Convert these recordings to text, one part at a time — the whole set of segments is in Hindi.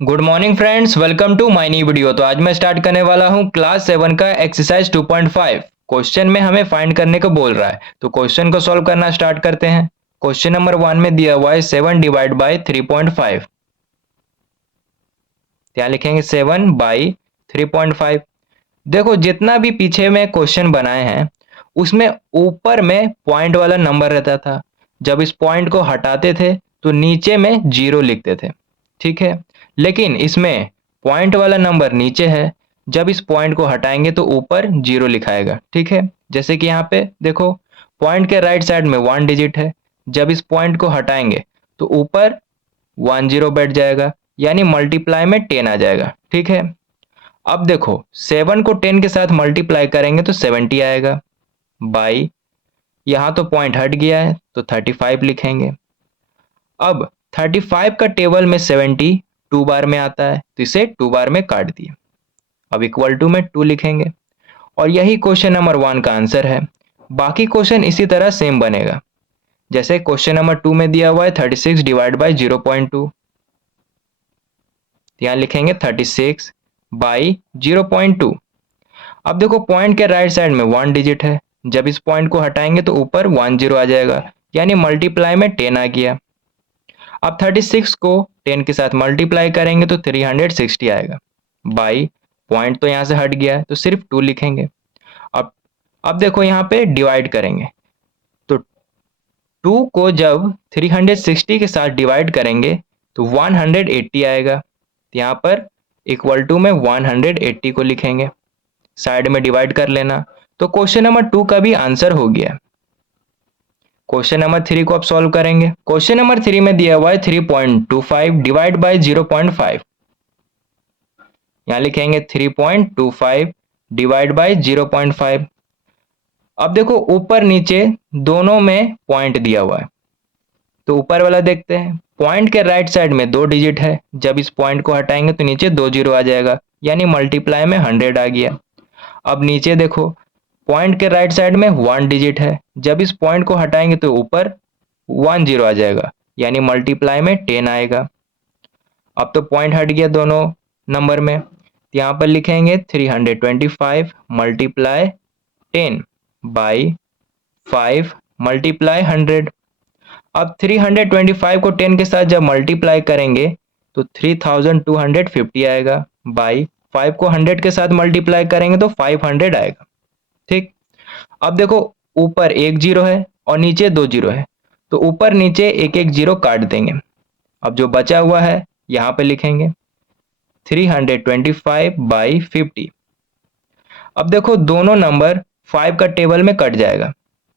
Good morning friends, welcome to my new video. तो आज मैं स्टार्ट करने वाला हूं क्लास 7 का एक्सरसाइज 2.5। क्वेश्चन में हमें फाइंड करने को बोल रहा है, तो क्वेश्चन को सॉल्व करना स्टार्ट करते हैं। क्वेश्चन नंबर 1 में दिया हुआ है 7 डिवाइड बाई 3.5। क्या लिखेंगे? 7 बाई 3.5। देखो, जितना भी पीछे में क्वेश्चन बनाए हैं उसमें ऊपर में पॉइंट वाला नंबर रहता था। जब इस पॉइंट को हटाते थे तो नीचे में जीरो लिखते थे, ठीक है। लेकिन इसमें पॉइंट वाला नंबर नीचे है, जब इस पॉइंट को हटाएंगे तो ऊपर जीरो लिखाएगा, ठीक है। जैसे कि यहाँ पे देखो, पॉइंट के राइट साइड में 1 डिजिट है, जब इस पॉइंट को हटाएंगे तो ऊपर 10 बैठ जाएगा, यानी मल्टीप्लाई में 10 आ जाएगा, ठीक है। अब देखो, 7 को 10 के साथ मल्टीप्लाई करेंगे तो 70 आएगा। बाई, यहाँ तो पॉइंट हट गया है तो 35 लिखेंगे। अब 35 का टेबल में 70 2 बार में आता है, तो इसे 2 बार में काट दिए। अब इक्वल टू में 2 लिखेंगे, और यही क्वेश्चन नंबर 1 का आंसर है। बाकी क्वेश्चन इसी तरह सेम बनेगा। जैसे क्वेश्चन नंबर 2 में दिया हुआ है 36 डिवाइड बाई 0.2। यहाँ लिखेंगे 36 बाई 0.2। अब देखो, पॉइंट के राइट साइड में 1 डिजिट है, जब इस पॉइंट को हटाएंगे तो ऊपर 10 आ जाएगा, यानी मल्टीप्लाई में 10 आ गया। अब 36 को 10 के साथ मल्टीप्लाई करेंगे तो 360 आएगा। बाई, पॉइंट तो यहाँ से हट गया तो सिर्फ 2 लिखेंगे। अब अब देखो, यहाँ पे डिवाइड करेंगे तो 2 को जब 360 के साथ डिवाइड करेंगे तो 180 आएगा। यहाँ पर इक्वल टू में 180 को लिखेंगे, साइड में डिवाइड कर लेना। तो क्वेश्चन नंबर 2 का भी आंसर हो गया। क्वेश्चन नंबर 3 को अब सॉल्व करेंगे। क्वेश्चन नंबर 3 में दिया हुआ है 3.25 डिवाइड बाई 0.5। यहाँ लिखेंगे 3.25 डिवाइड बाई 0.5। अब देखो, ऊपर नीचे दोनों में पॉइंट दिया हुआ है, तो ऊपर वाला देखते हैं। पॉइंट के राइट साइड में 2 डिजिट है, जब इस पॉइंट को हटाएंगे तो नीचे 2 जीरो आ जाएगा, यानी मल्टीप्लाई में 100 आ गया। अब नीचे देखो, पॉइंट के राइट साइड में 1 डिजिट है, जब इस पॉइंट को हटाएंगे तो ऊपर 10 आ जाएगा, यानी मल्टीप्लाई में 10 आएगा। अब तो पॉइंट हट गया दोनों नंबर में, तो यहाँ पर लिखेंगे 325 मल्टीप्लाई 10 बाई 5 मल्टीप्लाई 100। अब 325 को 10 के साथ जब मल्टीप्लाई करेंगे तो 3250 आएगा। बाई 5 को 100 के साथ मल्टीप्लाई करेंगे तो 500 आएगा, ठीक। अब देखो, ऊपर एक जीरो है और नीचे 2 जीरो है, तो ऊपर नीचे एक एक जीरो काट देंगे। अब जो बचा हुआ है यहाँ पे लिखेंगे 325 बाई 50। अब देखो, दोनों नंबर 5 का टेबल में कट जाएगा।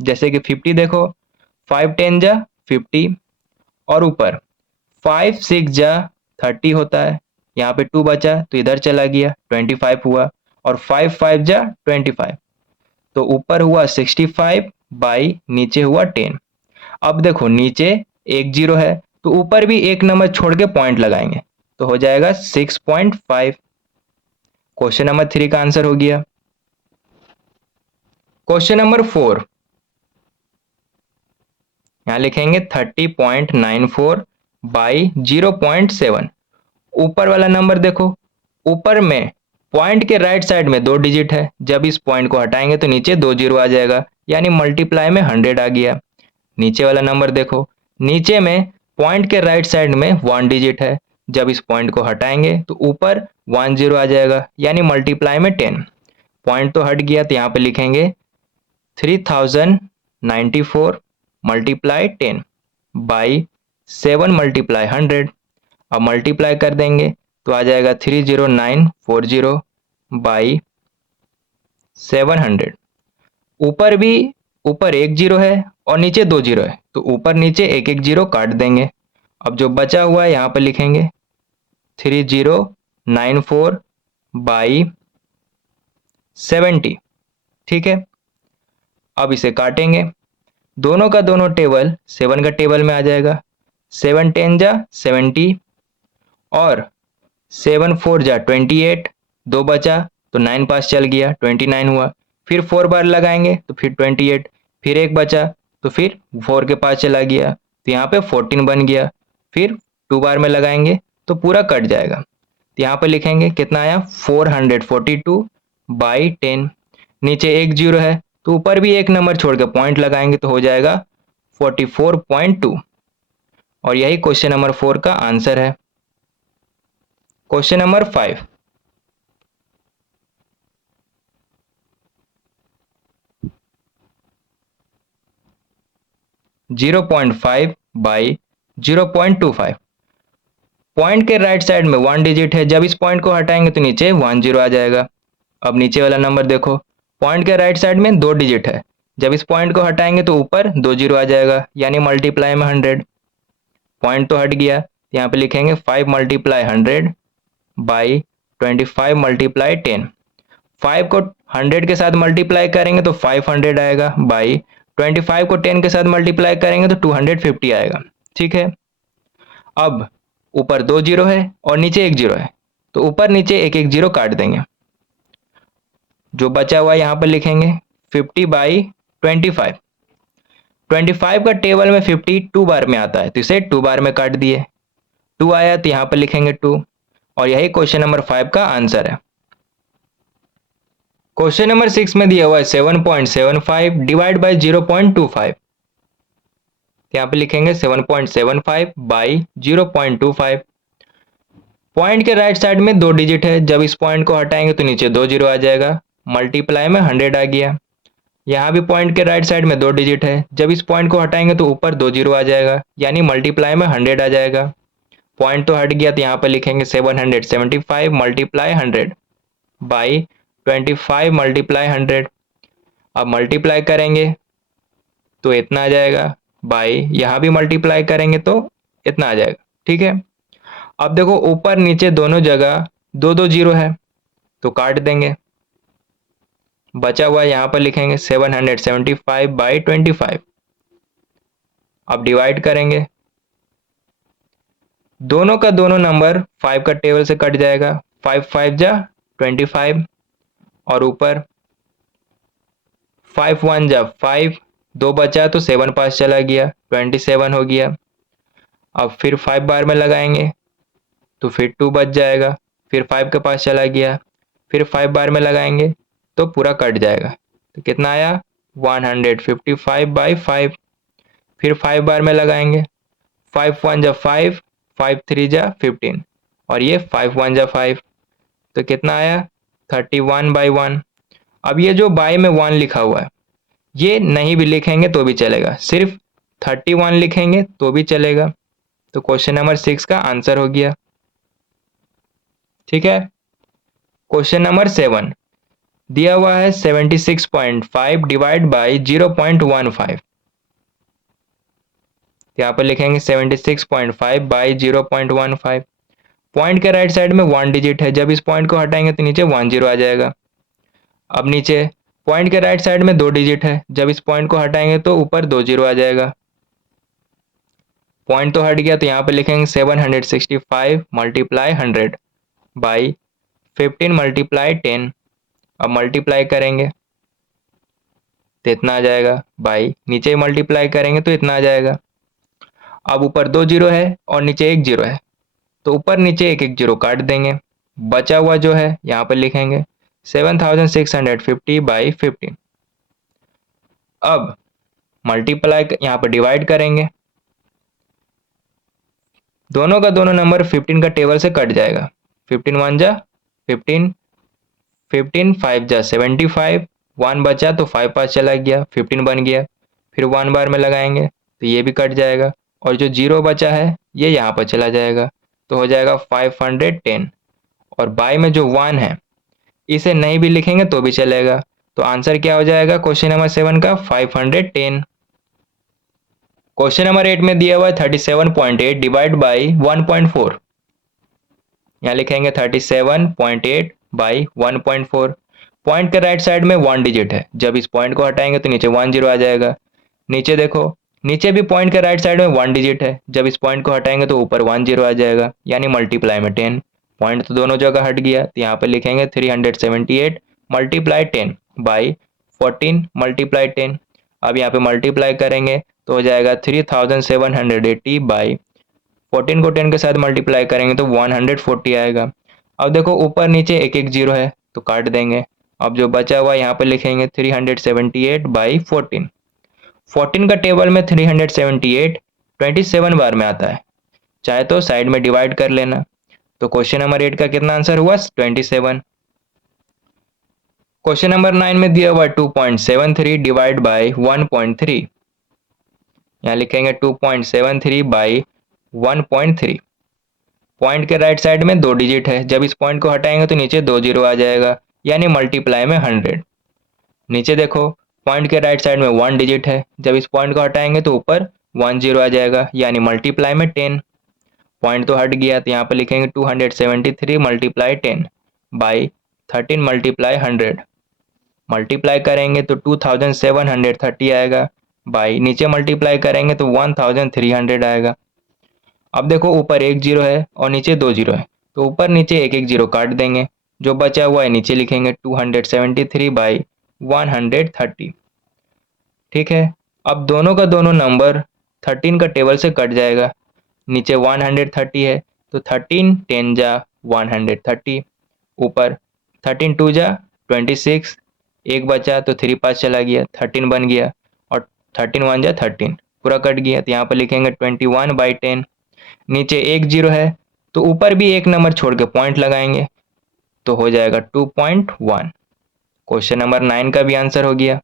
जैसे कि 50 देखो, 5 10 जा 50, और ऊपर 5 6 जा 30 होता है। यहाँ पे 2 बचा तो इधर चला गया, 25 हुआ, और 5 5 जा 25, तो ऊपर हुआ 65 बाई नीचे हुआ 10। अब देखो, नीचे एक जीरो है तो ऊपर भी एक नंबर छोड़ के पॉइंट लगाएंगे, तो हो जाएगा 6.5। क्वेश्चन नंबर 3 का आंसर हो गया। क्वेश्चन नंबर 4, यहाँ लिखेंगे 30.94 बाई 0.7। ऊपर वाला नंबर देखो, ऊपर में पॉइंट के राइट साइड में 2 डिजिट है, जब इस पॉइंट को हटाएंगे तो नीचे 2 जीरो आ जाएगा, यानी मल्टीप्लाई में 100 आ गया। नीचे वाला नंबर देखो, नीचे में पॉइंट के राइट साइड में 1 डिजिट है, जब इस पॉइंट को हटाएंगे तो ऊपर 10 आ जाएगा, यानी मल्टीप्लाई में 10। पॉइंट तो हट गया, तो यहाँ पे लिखेंगे 3094 मल्टीप्लाई 10 बाई 7 मल्टीप्लाई 100। अब मल्टीप्लाई कर देंगे तो आ जाएगा 30940 बाई 700। ऊपर भी, ऊपर एक जीरो है और नीचे 2 जीरो है, तो ऊपर नीचे एक एक जीरो काट देंगे। अब जो बचा हुआ है यहाँ पर लिखेंगे 3094 बाई 70, ठीक है। अब इसे काटेंगे, दोनों का दोनों टेबल 7 का टेबल में आ जाएगा। 7 10 जा 70, और 7 4 जा 28, 2 बचा तो 9 पास चल गया, 29 हुआ। फिर 4 बार लगाएंगे तो फिर 28, फिर एक बचा तो फिर 4 के पास चला गया, तो यहाँ पे 14 बन गया। फिर 2 बार में लगाएंगे तो पूरा कट जाएगा। तो यहाँ पर लिखेंगे कितना आया 442/10। नीचे एक जीरो है तो ऊपर भी एक नंबर छोड़ के पॉइंट लगाएंगे तो हो जाएगा 44.2। और यही क्वेश्चन नंबर 4 का आंसर है। Question number 5, 0.5/0.25। पॉइंट के राइट साइड में 1 डिजिट है, जब इस पॉइंट को हटाएंगे तो नीचे 1 जीरो आ जाएगा। अब नीचे वाला नंबर देखो, पॉइंट के राइट साइड में 2 डिजिट है, जब इस पॉइंट को हटाएंगे तो ऊपर 2 जीरो आ जाएगा, यानी मल्टीप्लाई में 100। पॉइंट तो हट गया, यहाँ पे लिखेंगे 5 मल्टीप्लाई 100/25 मल्टीप्लाई 10। 5 को 100 के साथ मल्टीप्लाई करेंगे तो 500 आएगा, बाई 25 को 10 के साथ मल्टीप्लाई करेंगे तो 250 आएगा। ठीक है, अब ऊपर 2 जीरो है और नीचे 1 जीरो है, तो ऊपर नीचे एक एक जीरो काट देंगे। जो बचा हुआ यहाँ पर लिखेंगे 50/25। 25 का टेबल में 50 2 बार में आता है, तो इसे 2 बार में काट दिए। 2 आया तो यहाँ पर लिखेंगे 2, और यही क्वेश्चन नंबर 5 का आंसर है। क्वेश्चन नंबर 6 में दिया हुआ है 7.75 डिवाइड बाई 0.25। यहाँ पे लिखेंगे 7.75/0.25। पॉइंट के राइट साइड में 2 डिजिट है, जब इस पॉइंट को हटाएंगे तो नीचे 2 जीरो आ जाएगा, मल्टीप्लाई में 100 आ गया। यहाँ भी पॉइंट के राइट साइड में 2 डिजिट है, जब इस पॉइंट को हटाएंगे तो ऊपर 2 जीरो आ जाएगा, यानी मल्टीप्लाई में 100 आ जाएगा। पॉइंट तो हट गया, तो यहाँ पर लिखेंगे 775 मल्टीप्लाई 100/25 मल्टीप्लाई 100। अब मल्टीप्लाई करेंगे तो इतना आ जाएगा, बाई यहाँ भी मल्टीप्लाई करेंगे तो इतना आ जाएगा। ठीक है, अब देखो ऊपर नीचे दोनों जगह 2 जीरो है, तो काट देंगे। बचा हुआ यहाँ पर लिखेंगे 775/25। अब डिवाइड करेंगे, दोनों का दोनों नंबर 5 का टेबल से कट जाएगा, 5 5 जा 25, और ऊपर 5 1 जा 5, 2 बचा तो 7 पास चला गया, 27 हो गया। अब फिर 5 बार में लगाएंगे तो फिर 2 बच जाएगा, फिर 5 के पास चला गया, फिर 5 बार में लगाएंगे तो पूरा कट जाएगा। तो कितना आया 155/5। फिर 5 बार में लगाएंगे, 5 1 जा 5, 5 3 जा 15, और ये 5 1 जा 5, तो कितना आया 31/1। अब ये जो बाई में 1 लिखा हुआ है, ये नहीं भी लिखेंगे तो भी चलेगा, सिर्फ 31 लिखेंगे तो भी चलेगा। तो क्वेश्चन नंबर 6 का आंसर हो गया। ठीक है, क्वेश्चन नंबर 7 दिया हुआ है 76.5 डिवाइड बाई 0.15। यहाँ पर लिखेंगे 76.5/0.15। पॉइंट के राइट साइड में 1 डिजिट है, जब इस पॉइंट को हटाएंगे तो नीचे 1 जीरो आ जाएगा। अब नीचे पॉइंट के राइट साइड में 2 डिजिट है, जब इस पॉइंट को हटाएंगे तो ऊपर 2 जीरो आ जाएगा। पॉइंट तो हट गया, तो यहाँ पे लिखेंगे 765 मल्टीप्लाई 100/15 मल्टीप्लाई 10। अब मल्टीप्लाई करेंगे तो इतना आ जाएगा, बाई नीचे ही मल्टीप्लाई करेंगे तो इतना आ जाएगा। अब ऊपर 2 जीरो है और नीचे 1 जीरो है, तो ऊपर नीचे एक एक जीरो काट देंगे। बचा हुआ जो है यहाँ पर लिखेंगे 7650/15। अब मल्टीप्लाई यहाँ पर डिवाइड करेंगे, दोनों का दोनों नंबर 15 का टेबल से कट जाएगा। 15 1 जा 15, 15 5 जा 75, 1 बचा तो 5 पास चला गया, 15 बन गया। फिर 1 बार में लगाएंगे तो ये भी कट जाएगा, और जो जीरो बचा है ये यहाँ पर चला जाएगा, तो हो जाएगा 510। और बाई में जो 1 है इसे नहीं भी लिखेंगे तो भी चलेगा, तो आंसर क्या हो जाएगा क्वेश्चन नंबर 7 का 510। क्वेश्चन नंबर 8 में दिया हुआ है 37.8 डिवाइड बाई 1.4। यहाँ लिखेंगे 37.8/1.4। पॉइंट के राइट साइड में 1 डिजिट है, जब इस पॉइंट को हटाएंगे तो नीचे 1 जीरो आ जाएगा। नीचे देखो, नीचे भी पॉइंट के राइट साइड में 1 डिजिट है, जब इस पॉइंट को हटाएंगे तो ऊपर 1 जीरो आ जाएगा, यानी मल्टीप्लाई में 10। पॉइंट तो दोनों जगह हट गया, तो यहाँ पर लिखेंगे 378 मल्टीप्लाई 10/14 मल्टीप्लाई 10। अब यहाँ पे मल्टीप्लाई करेंगे तो हो जाएगा 3780/14 14 को 10 के साथ मल्टीप्लाई करेंगे तो 140 आएगा। अब देखो ऊपर नीचे एक एक जीरो है तो काट देंगे। अब जो बचा हुआ यहाँ पे लिखेंगे 378/14। 14 का टेबल में 378 27 बार में आता है, चाहे तो साइड में डिवाइड कर लेना। तो क्वेश्चन नंबर 8 का कितना आंसर हुआ? 27। क्वेश्चन नंबर 9 में दिया हुआ 2.73 डिवाइड बाय 1.3। यहाँ लिखेंगे 2.73 बाई 1.3। पॉइंट के राइट साइड में 2 डिजिट है, जब इस पॉइंट को हटाएंगे तो नीचे 2 जीरो आ जाएगा, यानी मल्टीप्लाई में 100। नीचे देखो पॉइंट के राइट साइड में 1 डिजिट है, जब इस पॉइंट को हटाएंगे तो ऊपर 1 जीरो आ जाएगा, यानी मल्टीप्लाई में 10। पॉइंट तो हट गया तो यहाँ पे लिखेंगे 273 मल्टीप्लाई 10 बाई 13 मल्टीप्लाई 100। मल्टीप्लाई करेंगे तो 2730 आएगा, बाई नीचे मल्टीप्लाई करेंगे तो 1300 आएगा। अब देखो ऊपर एक जीरो है और नीचे 2 जीरो है, तो ऊपर नीचे एक एक जीरो काट देंगे, जो बचा हुआ है नीचे लिखेंगे 273/130। ठीक है, अब दोनों का दोनों नंबर 13 का टेबल से कट जाएगा। नीचे 130 है तो 13 10 जा 130, ऊपर 13 2 जा 26, एक बचा तो 3 पास चला गया, 13 बन गया, और 13 1 जा 13, पूरा कट गया। तो यहाँ पर लिखेंगे 21/10। नीचे एक जीरो है तो ऊपर भी एक नंबर छोड़ के पॉइंट लगाएंगे तो हो जाएगा 2.1। क्वेश्चन नंबर 9 का भी आंसर हो गया।